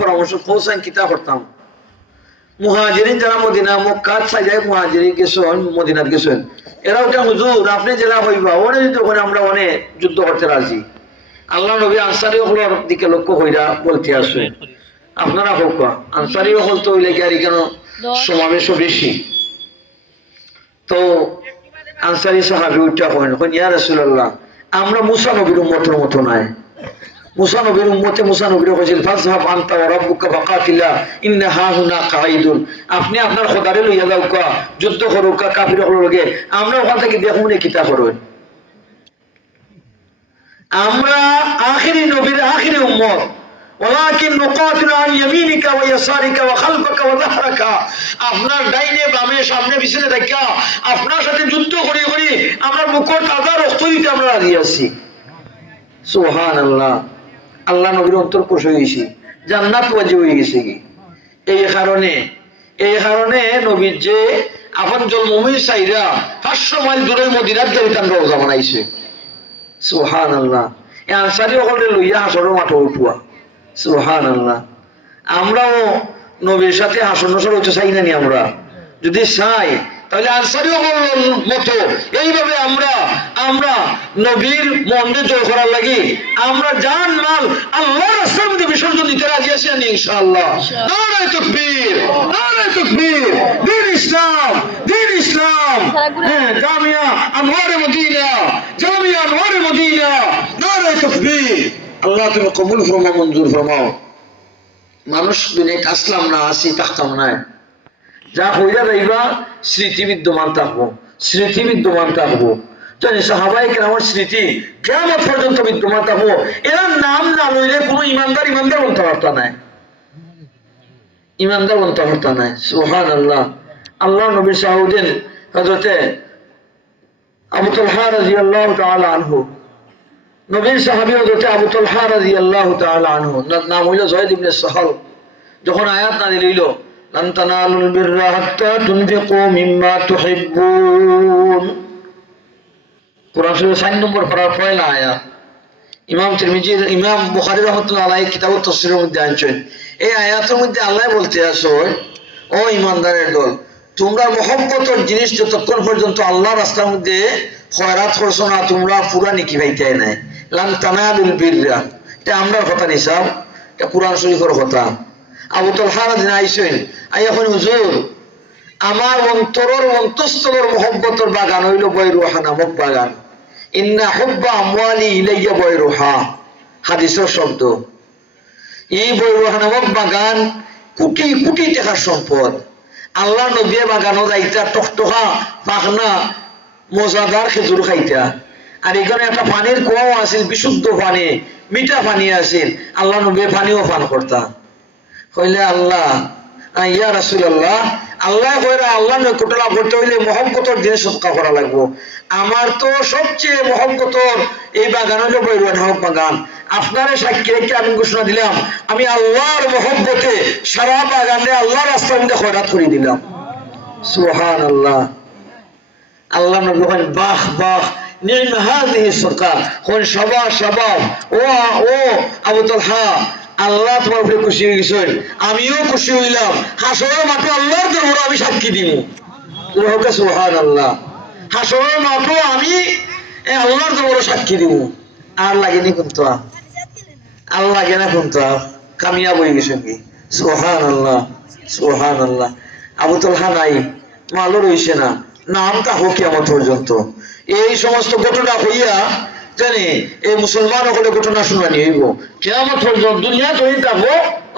পরামর্শ পৌঁছান কিতা করতাম মুহাজিরিন যারা মদিনা মক্কার সাইডায় মুহাজিরিন গেছেন মদিনাত গেছেন এরা ওটা হুজুর আপনি জেলা হইবা ওনে যদি ওখানে আমরা অনেক যুদ্ধ করতে রাজি আল্লাহ নবী আনসারী হলোর দিকে লক্ষ্য কইরা বলতে আসে আপনারা হোক আনসারী হল তো হইলে কি আর কেন সমাবেশও বেশি তো আনসারী সাহাবী উঠা কইন ইয়া রাসূলুল্লাহ আমরা মুসা নবীর উম্মতের মতো নাই মুসা নবীর উম্মতে মুসা নবীর কইছিল ফাযহাব আনতা ওয়া রাব্বুকা ফাকাতিলা ইন্না হাহুনা কাঈদুন আপনি আপনার খোদারে লইয়া যাও কা যুদ্ধ করো কা কাফির হলো লগে আমরা ওখান থেকে দেখুন কিতা করবেন আমরা আখিরি নবীর আখিরি উম্মত ওয়ালাকিন নুকাতিলু আন ইয়ামিনিকা ওয়া ইয়াসারিকা ওয়া খালফাকা ওয়া যাহরাকা আপনার ডাইনে বামে সামনে পিছনে দেখা আপনার সাথে যুদ্ধ করি করি আমরা মুখর তাজা রক্ত দিতে আমরা রাজি আছি সুবহানাল্লাহ আল্লাহ নবীর অন্তর খুশি হয়েছে জান্নাত ওয়াজিব হয়ে গেছে কি এই কারণে নবীর যে আপনজন মুমিন সাইরা 500 মাইল দূরে মদিনাত গিয়ে তান রওজা বানাইছে সুবহানাল্লাহ এই আনসারী ওখানে লইয়া হাসরের মাঠে উঠুয়া সুবহানাল্লাহ আমরাও নবীর সাথে হাসর নসর হইতে চাই না নি আমরা যদি চাই তাহলে আনসারী মতো এইভাবে আমরা নবীর মন্দির জয় করার লাগি আমরা জান মাল আল্লাহর রাস্তার মধ্যে বিসর্জন দিতে রাজি আছি না ইনশাআল্লাহ নারে তাকবীর দ্বীন ইসলাম হ্যাঁ জামিয়া আনওয়ারে মদিনা নারে তাকবীর আল্লাহ তুমি কবুল ফরমাও মঞ্জুর ফরমাও মানুষ দুনিয়ায় আসলাম না আসি থাকতাম না যা হইয়া যাইবা স্মৃতি বিদ্যমান থাকবো জানি সাহাবায়ে কেরামের স্মৃতি কিয়ামত পর্যন্ত বিদ্যমান থাকবো এরা নাম না লইলে কোনো ইমানদার বলতে পারতা নাই সুবহানাল্লাহ আল্লাহ নবী সাউদিন হযরতে আবু তালহা রাদিয়াল্লাহু তাআলা আনহু নবীর সাহাবী হযরতে আবু তালহা রাদিয়াল্লাহু তাআলা আনহু নাম হইল যায়েদ ইবনে সাহল যখন আয়াত নাযিল হইল লান তানালুল বিররা হাত্তা তুনফিকু মিম্মা তুহিব্বুন কোরআন শরীফের 4 নম্বর পারার পয়লা আয়াত ইমাম বুখারী রাহমাতুল্লাহ আলাইহি কিতাবুত তাফসীরের মধ্যে আনছেন এই আয়াতের মধ্যে আল্লাহ বলতে আসো ও ঈমানদারের দল তোমরা মহব্বতের জিনিস যতক্ষণ পর্যন্ত আল্লাহর রাস্তার মধ্যে খয়রাত করছো না তোমরা পুরা নেকি পাইতে নাই লান তানালুল বিররা এটা আমরা কথা নিছাও এটা কোরআন শরীফের কথা আবু তালহা রাদিয়াল্লাহু আইছেন এখন হুজুর আমার অন্তঃস্থলের মহব্বতের বাগান হইল বয়রুহা নামক বাগান ইন্না হুব্বা আমওয়ালি ইলাইয়া বয়রুহা হাদিসের শব্দ এই বয়রুহা নামক বাগান কোটি কোটি টাকার সম্পদ আল্লাহ নবী বাগানও যাইতা টকটকা পাখনা মজাদার খেজুর খাইতা আর এখানে একটা পানির কুয়াও আছিল বিশুদ্ধ পানি মিঠা পানি আছিল আল্লাহ নবী পানিও পান করতা হইলে আল্লাহ ইয়া রাসূলুল্লাহ আল্লাহ কইরা আল্লাহ নিকট লাভ করতে হইলে মহব্বতের জিনিস সদকা করা লাগবে আমার তো সবচেয়ে মহব্বতের এই বাগান হলো বয়রুহা নামক বাগান আপনারে সাক্ষী রেখে আমি ঘোষণা দিলাম আমি আল্লাহর মহব্বতে সারা বাগানে আল্লাহর রাস্তার মধ্যে খয়রাত করে দিলাম সুবহানাল্লাহ আল্লাহ নবী বলেন বাহ নি'মা হাযিহি সদকা কোন শাবাব ও আবু তালহা আল্লাহ তোমার উপরে খুশি হয়ে গেছেন আমিও খুশি হইলাম হাসরের মাঠে আল্লাহর দরবারে আমি সাক্ষী দিব সুবহানাল্লাহ হাসরের মাঠে আমি আল্লাহর দরবারে সাক্ষী দিব আর লাগেনি কিন্তু কামিয়াব হয়ে গেছেন কি সুবহানাল্লাহ আবু তালহা নাই মালও রইছে না নামটা হোক কিয়ামত পর্যন্ত এই সমস্ত ঘটনা হইয়া জানি এই মুসলমান হলে ঘটনা শুনানি হইব কিয়ামত পর্যন্ত দুনিয়া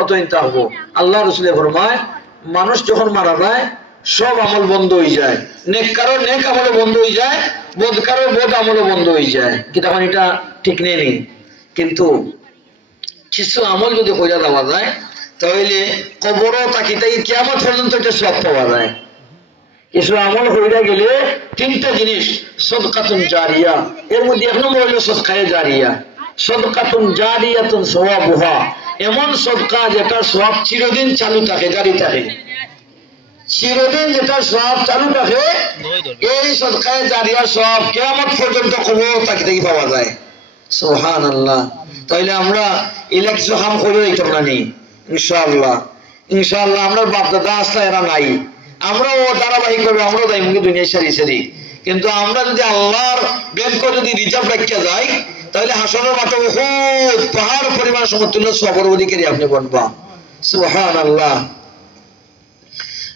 অতদিন থাকবো আল্লাহ রাসূল ফরমায় মানুষ যখন মারা যায় সব আমল বন্ধ হয়ে যায় নেককারও নেক আমল বন্ধ হয়ে যায় বদকারও বদ আমল বন্ধ হয়ে যায় কি তখন এটা ঠিক নেই কিন্তু কিছু আমল যদি কইরা দেওয়া যায় তাহলে কবরও তাকিতাই কিয়ামত পর্যন্ত এটা সব পাওয়া যায় কিছু আমল হইরা গেলে 3টা জিনিস সদকাতুন জারিয়া এর মধ্যে এক নম্বর হলো সদকায়ে জারিয়া সদকাতুন জারিয়াতুন সওয়াবুহা এমন সদকা যেটা সওয়াব চিরদিন চালু থাকে জারি থাকে চিরদিন যেটা সওয়াব চালু থাকে এই সদকায়ে জারিয়া সওয়াব কিয়ামত পর্যন্ত কবর তাকিতাই পাওয়া যায় সুবহানাল্লাহ তাইলে আমরা এলা কিছু হাম করে দিতাম না নি ইনশাআল্লাহ ইনশাআল্লাহ আমরা বাপ দাদা আসলে এরা নাই, আমরাও ধারাবাহিকভাবে আমরাও যাই মুখে দুনিয়া সারি সারি, কিন্তু আমরা যদি আল্লাহর ব্যাংক যদি রিজার্ভ রাখিয়া যাই তাহলে হাসনের মাঠে বহুত পাহাড় পরিমাণ সমতুল্য সবর অধিকারী আপনি বলবা। সুবহানাল্লাহ।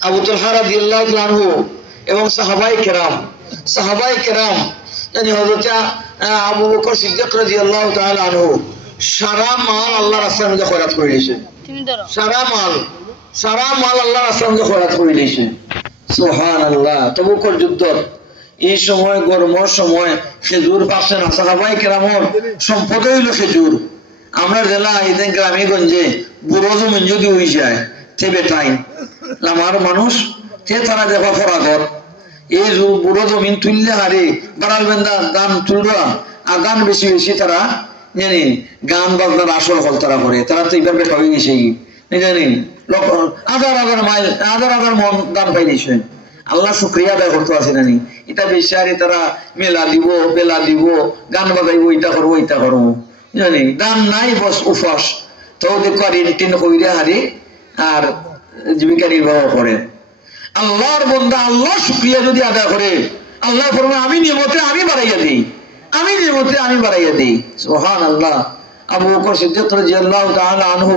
আবু তালহা রাদিয়াল্লাহু আনহু এবং সাহাবায়ে কেরাম জানি হযরত আবু বকর সিদ্দিক রাদিয়াল্লাহু তাআলা আনহু সারা মাল আল্লাহর রাস্তায় মধ্যে খয়রাত করে দিয়েছেন। সারা মাল আল্লাহর রাস্তায় মধ্যে খয়রাত করে দিয়েছেন। সুবহানাল্লাহ। তবুকর যুদ্ধ এই সময় গরমের সময় খেজুর পাচ্ছেন না, সাহাবায়ে কেরামের সম্পদ হইল খেজুর। আমরা জেলা ইদেন গ্রামে গঞ্জে বুড়ো জমিন যদি হয়ে যায় তেবে টাইম আমার মানুষ তে তারা দেখা ফরাগর এই বুড়ো জমিন তুললে হারে বাড়াল বেন্দা গান তুলবা আর গান বেশি বেশি তারা জানি গান বাজনার আসর হল তারা করে, তারা তো এবার বেটা হয়ে গেছে জানি হাজার মাইল হাজার মন গান পাই দিয়েছে। আল্লাহ শুক্রিয়া আদায় করতে আছে নানি, এটা বেশি তারা মেলা দিব বেলা দিব গান বাজাইবো এটা করবো জানি গান নাই বস উফাস তো দেখো আর টিন কইরা হারি আর জীবিকা নির্বাহ করে। আল্লাহর বন্দা আল্লাহ শুক্রিয়া যদি আদায় করে আল্লাহ ফরমায় আমি নিয়মতে আমি বাড়াইয়া দিই। সুবহানাল্লাহ। আবু বকর সিদ্দিক রাদিয়াল্লাহু তাআলা আনহু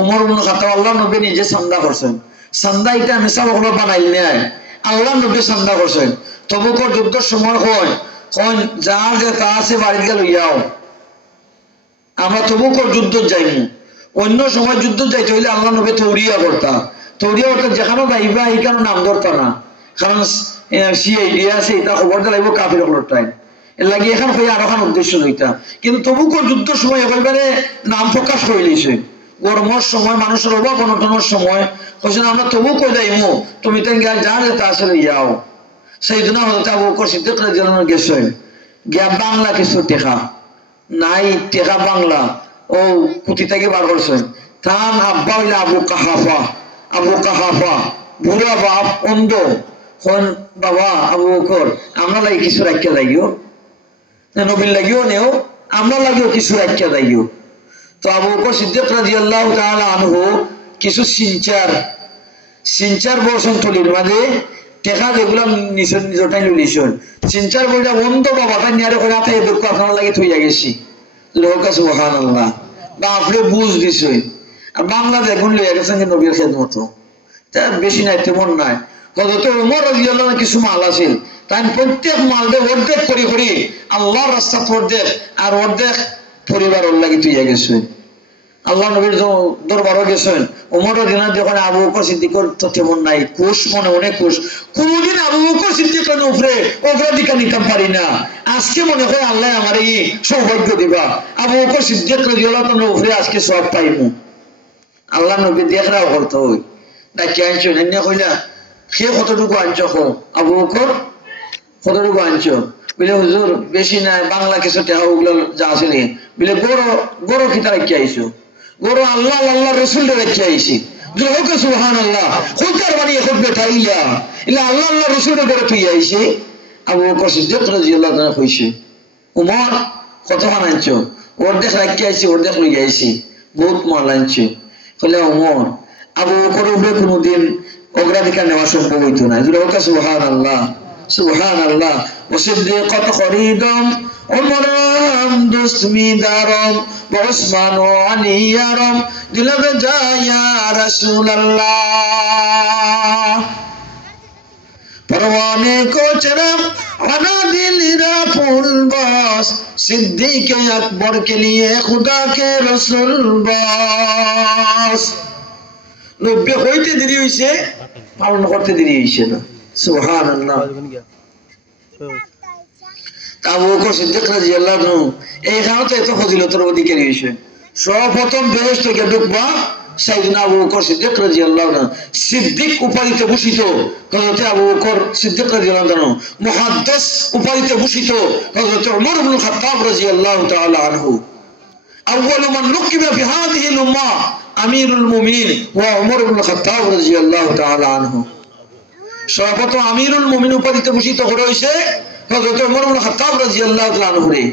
ওমর ইবনে খাত্তাব আল্লাহ নবী নিজে সান্দা করছেন, সান্দা এটা মিশা বকল বানাইল না, আল্লাহ নবী সান্দা করছেন। তবুকর যুদ্ধের সময় হয় যার যে তা আছে বাড়ি গেল ইয়াও আমরা তবুকর যুদ্ধ যাইনি, অন্য সময় যুদ্ধ যাইতে হইলে আল্লাহ নবী তৌরিয়া করতা যেখানে যাইবা এইখানে নাম ধরতা না, কারণ সিআইডি আছে এটা খবর দিলাইব কাফির হলোর টাইম এর লাগে এখান হয়ে আর এখন উদ্দেশ্য লইতা, কিন্তু তবুকর যুদ্ধের সময় একেবারে নাম প্রকাশ করে লইছে। গরমের সময় মানুষের অভাব অনটনের সময় হয়েছে আমরা তবু কই যাইমু তুমি তো যা যেতে আসলে যাও। সেই জন্য হয়তো আবু বকর সিদ্দিক রাদিয়াল্লাহু আনহু গেছেন গিয়া বাংলা কিছু টেকা নাই, টেকা বাংলা ও কুতি থেকে বার করছেন। তার আব্বা হইলে আবু কাহাফা বুড়া বাপ অন্ধ হন বাবা আবু বকর আমরা লাগে কিছু রাখিয়া যাইও, নবীর লাগিও নেও আমরা লাগেও কিছু রাখিয়া যাইও। তো আবু বকর সিদ্দিক রাদিয়াল্লাহু তাআলা আনহু কিছু সিনচার বর্ষণ তলির মাঝে টেকা যেগুলো নিজটাই নিয়েছেন সিনচার বইটা অন্ধ বাবাটা নিয়ে করে হাতে দুঃখ আপনার লাগে থইয়া গেছি লোক আছে। সুবহানাল্লাহ। বা আপনি বুঝ দিছে আর বাংলা দেখুন লইয়া গেছেন যে নবীর খেদমত বেশি নাই তেমন নাই। হযরত ওমর রাদিয়াল্লাহু আনহু কিছু মাল আছিল তাই প্রত্যেক মাল দিয়ে অর্ধেক করি আল্লাহর রাস্তা অর্ধেক আর অর্ধেক পরিবার ওর লাগি তুইয়া গেছে। আল্লাহ নবীর দরবারও গেছেন ওমরের দিন যখন আবু বকর সিদ্দিকের তো তেমন নাই কুশ মনে অনেক কুশ, কোনদিন আবু বকর সিদ্দিকের উপরে অগ্রাধিকার নিতাম পারি না, আজকে মনে হয় আল্লাহ আমার এই সৌভাগ্য দিবা আবু বকর সিদ্দিক রাদিয়াল্লাহু আনহুর উপরে আজকে সওয়াব পাইমু। আল্লাহ নবী দেখরাও করতে হই ডাকি আনছো না কইলা সে কতটুকু আনছো হো আবু বকর কতটুকু আনছো বলে হুজুর বেশি নাই বাংলা কিছু টেহা ওগুলো যা আছে নি বলে গরো খিতা রেখে আইসো গরো আল্লাহ আল্লাহ রসুলটা রেখে আইসি। সুবহানাল্লাহ। খুলতার বানিয়ে খুলবে ঠাইলা ইলা আল্লাহ আল্লাহ রসুলের করে তুই আইসি। আবু বকর সিদ্দিক রাদিয়াল্লাহু তাআলা কইছে ওমর কত মান আনছো, অর্ধেক রেখে আইসি অর্ধেক লই আইসি বহুত মাল আনছো। বলে ওমর আবু বকরের উপরে কোনোদিন অগ্রাধিকার নেওয়া সম্ভব হইতো না। সুবহানাল্লাহ সুবহানাল্লাহ। وصديقة خريدم عمر دسمي دارم وعثمان عليارم دلب جايا رسول الله परवाने को चरम आना दिल रा फूल बस सिद्दीक अकबर के लिए खुदा के रसूल बस। নব্বে হইতে দেরি হইছে পালন করতে দেরি হইছে না। সুবহানাল্লাহ। আবু বকর সিদ্দিক রাদিয়াল্লাহু আনহু এইখানে তো এত ফজিলতের অধিকারী হইছে। সর্বপ্রথম বেহেশত থেকে ঢুকবা সাইয়েদনা আবু বকর সিদ্দিক রাদিয়াল্লাহু আনহু সিদ্দিক উপাধিতে ভূষিত হযরত আবু বকর সিদ্দিক রাদিয়াল্লাহু আনহু, মুহাদ্দিস উপাধিতে ভূষিত হযরত ওমর ইবনে খাত্তাব রাদিয়াল্লাহু তাআলা আনহু। আউয়ালু মান লুকিবা ফি হাযিহি আল-উম্মাহ আমিরুল মুমিনিন ওয়া ওমর ইবনে খাত্তাব রাদিয়াল্লাহু তাআলা আনহু। সর্বপ্রথম আমিরুল মুমিনিন উপাধিতে ভূষিত করা হইছে হযরত ওমর ইবনে খাত্তাব রাদিয়াল্লাহু তাআলা আনহু রে।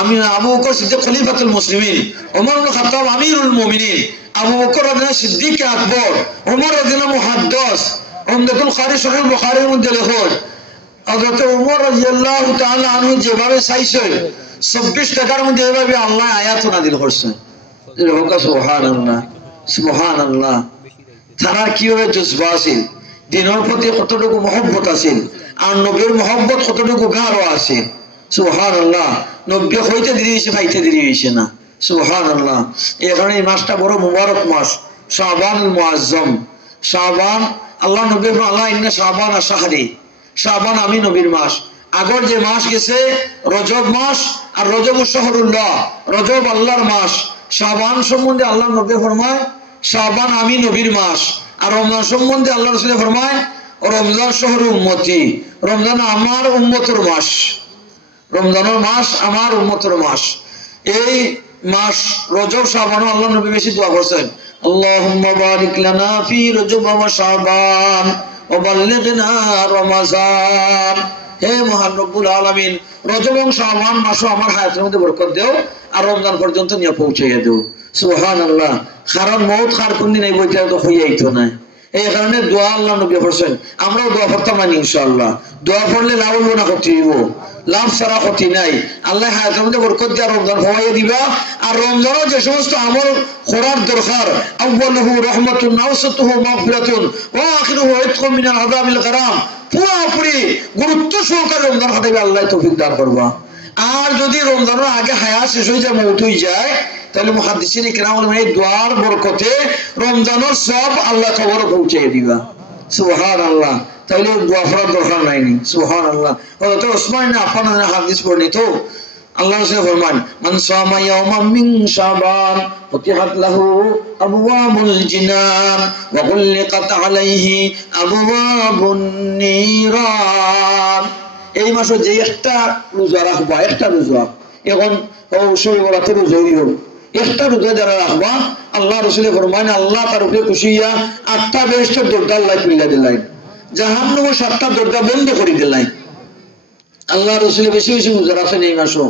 আমি আবু বকর সিদ্দিক খলিফাতুল মুসলিমিন, ওমর ইবনে খাত্তাব আমিরুল মুমিনিন, আবু বকর রাদিয়াল্লাহু সিদ্দিক আকবর, ওমর রাদিয়াল্লাহু মুহাদ্দিস, উমদাতুল কারি সহিহ বুখারীর মধ্যে লেখেন হযরত ওমর রাদিয়াল্লাহু তাআলা আনহু যেভাবে চাইছেন 24 টাকার মধ্যে এভাবে আল্লাহ আয়াত নাযিল করছেন। সুবহানাল্লাহ সুবহানাল্লাহ। তার কিভাবে জজবা আছিল, দিনের প্রতি কতটুকু মহব্বত আছিল, আর নবীর মহব্বত কতটুকু গাঢ় আছে। সুবহানাল্লাহ। নবী হইতে দেরি হয়েছে, ভাইতে দেরি হয়েছে না। সুবহানাল্লাহ। এই কারণে এই মাসটা বড় মুবারক মাস, শাবানুল মুআজ্জম। শাবান আল্লাহ নবী আল্লাহ ইন্না শাবান শাহরি, শাবান আমি নবীর মাস। আগর যে মাস গেছে রজব মাস, আর রজব শাহরুল্লাহ, রজব আল্লাহর মাস। শাবান সম্বন্ধে আল্লাহ নবী ফরমায় শাবান আমি নবীর মাস। আর রমজান সম্বন্ধে আল্লাহ রাসূল ফরমায় রমজান শহর উম্মতি, রমজান আমার উম্মতের মাস, রমজানের মাস আমার উম্মতের মাস। এই মাস রজব শাবান আল্লাহ নবী বেশি দোয়া করছেন, আল্লাহুম্মা বারিক লানা ফি রজব ওয়া শাবান ওয়া বাল্লিগনা রমাজান। হে মহান রব্বুল আলামিন, রজব এবং শাবান মাসও আমার হায়াতের মধ্যে বরকত দাও, আর রমজান পর্যন্ত নিয়ে পৌঁছাইয়া দাও। সুবহানাল্লাহ। কারণ মউত খার কোনদিন এই বইটা তো হইয়াইতো না। এই কারণে দোয়া আল্লাহ নবী করছেন, আমরাও দোয়া করতাম না ইনশাআল্লাহ। দোয়া করলে লাভ হইব না ক্ষতি হইব, লাভ ছাড়া ক্ষতি নাই। আল্লাহ হায়াতের মধ্যে বরকত দিয়া রমজান হওয়াইয়া দিবা। আর রমজানও যে সমস্ত আমল করার দরকার, আউয়ালুহু রাহমাতুন, আওসাতুহু মাগফিরাতুন, ওয়া আখিরুহু ইতকুম মিনাল আযাবিল গারাম, পুরোপুরি গুরুত্ব সহকারে রমজান হাতাইবে আল্লাহ তৌফিক দান করবা। আর যদি রমজানের আগে হায়াত শেষ হয়ে যায়, মউত হয়ে যায়, তাহলে মুহাদ্দিসিনে কেরাম এই দোয়ার বরকতে রমজানের সব আল্লাহ কবরে পৌঁছে দিবা। সুবহানাল্লাহ। তাহলে দোয়া করার দরকার নাইনি। সুবহানাল্লাহ। হযরত ওসমান আফফান হাদিস পড়িত, আল্লাহ রাসূল ফরমান মান সামা ইয়াওমান মিন শাবান ফুতিহাত লাহু আবওয়াবুল জিনান ওয়া গুল্লিকাত আলাইহি আবওয়াবুন নিরান। এই মাসে যে একটা রোজা রাখবা, একটা রোজা, এখন শবে বরাতের রোজাই হোক, একটা রোজা যারা রাখবা, আল্লাহ রাসূল ফরমান আল্লাহ তার উপরে খুশি হইয়া 8টা বেহেশতের দরজা আল্লাহ খুলে দিলেন, জাহান্নামের 7টা দরজা বন্ধ করে দিলেন। আল্লাহ রাসূল বেশি বেশি রোজা রাখেন এই মাসও,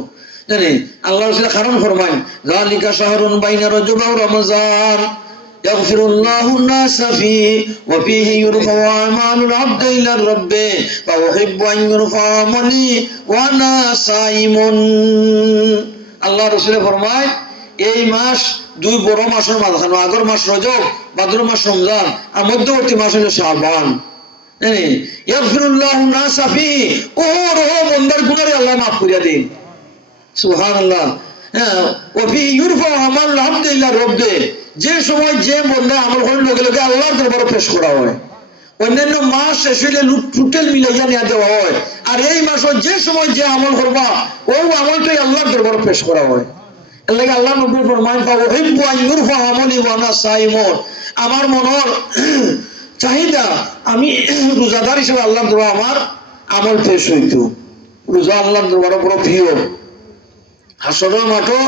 জানেন আল্লাহ রাসূল কারণ ফরমান যালিকা শাহরুন বাইনা রজব ওয়া রমজান ইয়াগফিরুল্লাহু নাসা ফিহি ওয়া ফিহি ইউরফাউ আমালুল আবদি ইলা রাব্বি ওয়া উহিব্বু আন ইউরফা আমালি ওয়া আনা সাইমুন। আল্লাহ রাসূল ফরমায় এই মাস দুই বড় মাসের মাঝখানে, আগের মাস রজব, ভাদ্র মাস রমজান, আর মধ্যবর্তী মাস হলো শাবান। ইয়াগফিরুল্লাহু নাসা ফিহি, ওহ বান্দার গুনাহ আল্লাহ মাফ করিয়া দেন। সুবহানাল্লাহ। ওয়া ফিহি ইউরফাউ আমালুল আবদি ইলা রাব্বি, যে সময় যে বান্দা আমল করার লগে লগে আল্লাহর দরবারে পেশ করা হয়। অন্যান্য মাস শেষ হইলে টোটাল মিলাইয়া নিয়ে দেওয়া হয়, আর এই মাসও যে সময় যে আমল করবা ও আমলটাই আল্লাহর দরবারে পেশ করা হয়। এর লাগে আল্লাহ নবী ফরমান উহিব্বু আন ইউরফা আমালি ওয়া আনা সাইমুন, আমার মনের চাহিদা আমি রোজাদার হিসেবে আল্লাহর দরবারে আমার আমল পেশ হইতো। রোজা আল্লাহর দরবারে বড় প্রিয়। হাসরের মাঠে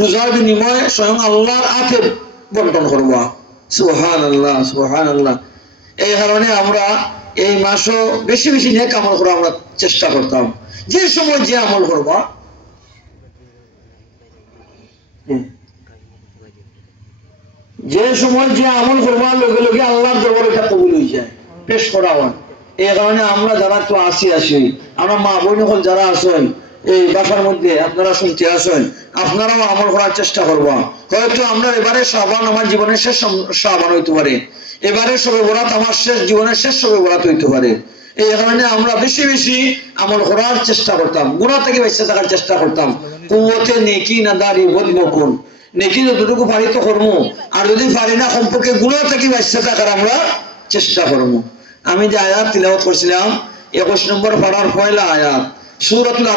রোজার বিনিময়ে স্বয়ং আল্লাহর হাতে বন্টন করবা। সুবহানাল্লাহ সুবহানাল্লাহ। এই কারণে আমরা এই মাসও বেশি বেশি নেক আমল করা আমরা চেষ্টা করতাম। যে সময় যে আমল করবা, যে সময় যে আমল করবার লগে লগে আল্লাহর দরবারে এটা কবুল হয়ে যায়, পেশ করা হয়। এই কারণে আমরা যারা তো আসি আমরা মা বোন যারা আছেন এই বাসার মধ্যে, আপনারা শুনতে আসেন, আপনারাও আমল করার চেষ্টা করবা। হয়তো আমরা এবারে শাবান আমার জীবনের শেষ শাবান হইতে পারে, এবারে শবে বরাত আমার শেষ জীবনের শেষ শবে বরাত হইতে পারে। এই কারণে আমরা বেশি বেশি আমল করার চেষ্টা করতাম, গুনাহ থেকে বেঁচে থাকার চেষ্টা করতাম। কুওয়াতে নেকি না দাঁড়ি বদমকুন, নেকি যতটুকু পারি তো করবো, আর যদি পারি না সম্পর্কে গুনাহ থেকে বেঁচে থাকার আমরা চেষ্টা করবো। আমি যে আয়াত তিলাওয়াত করছিলাম 21 নম্বর পারার পয়লা আয়াত, সূরাতুল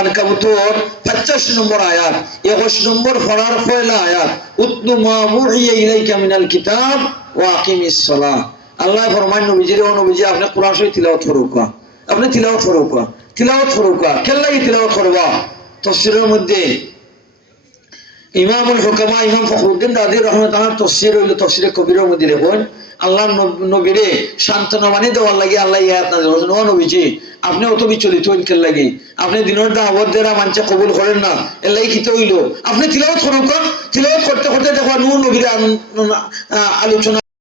আনকাবুতের 85 নম্বর আয়াত, 21 নম্বর পারার পয়লা আয়াত, উতলু মা উহিয়া ইলাইকা মিনাল কিতাব ওয়া আকিমিস সালাহ। আল্লাহ ফরমান নবীজিরে, ও নবীজি আপনি কোরআন শরীফ তিলাওয়াত করুকা, আপনি তিলাওয়াত করুকা, তিলাওয়াত করুকা। কেন লাগি তিলাওয়াত করবা? তাফসীরের মধ্যে ইমামুল হুকামা ইমাম ফখরুদ্দিন রাজি রহমতুল্লাহ তফসির হইল তফসিরে কবিরের মধ্যে লেখেন আল্লাহ নবীরে সান্ত্বনা বানিয়ে দেওয়ার লাগে আল্লাহ ইয়াত না বলেছেন ও নবীজি আপনি অত বিচলিত হইল লাগে আপনি দিনের দাওয়াত দেরা মানছে কবুল করেন না এলাই কিতে হইল আপনি তিলাওয়াত করুন তিলাওয়াত করতে করতে দেখো নূর নবীর আলোচনা